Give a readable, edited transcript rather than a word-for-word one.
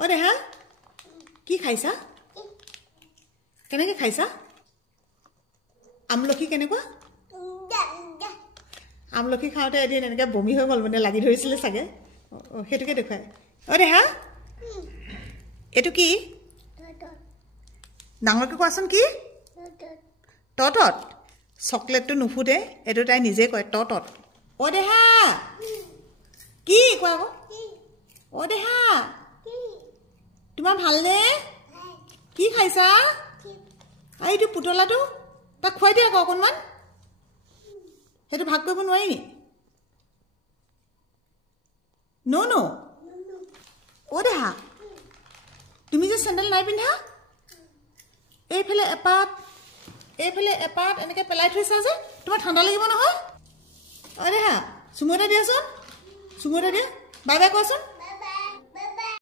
অ দেহা কি খাইছা কেনেকৈ খাইছা আমলখি কেনেকুৱা আমলখি খাওঁতে এদিন এনেকৈ বমি হৈ গ'ল মানে লাগি ধৰিছিলে চাগে সেইটোকে দেখুৱাই অ দেহা এইটো কি ডাঙৰকৈ কোৱাচোন কি টটত চকলেটটো নুফুটে এইটো তাই নিজে কয় টটত অ দেহা কি কোৱা আকৌ অ দেহা তোমাৰ ভালনে কি খাইছা এইটো পুতলাটো তাক খুৱাই দিয়া আকৌ অকণমান সেইটো ভাগ কৰিব নোৱাৰি নি ন অ দেহা তুমি যে চেণ্ডেল নাই পিন্ধা এইফালে এপাত এনেকৈ পেলাই থৈছা যে তোমাৰ ঠাণ্ডা লাগিব নহয় অ দেহা চুমু এটা দিয়াচোন চুমু এটা দিয়া বাই বাই কোৱাচোন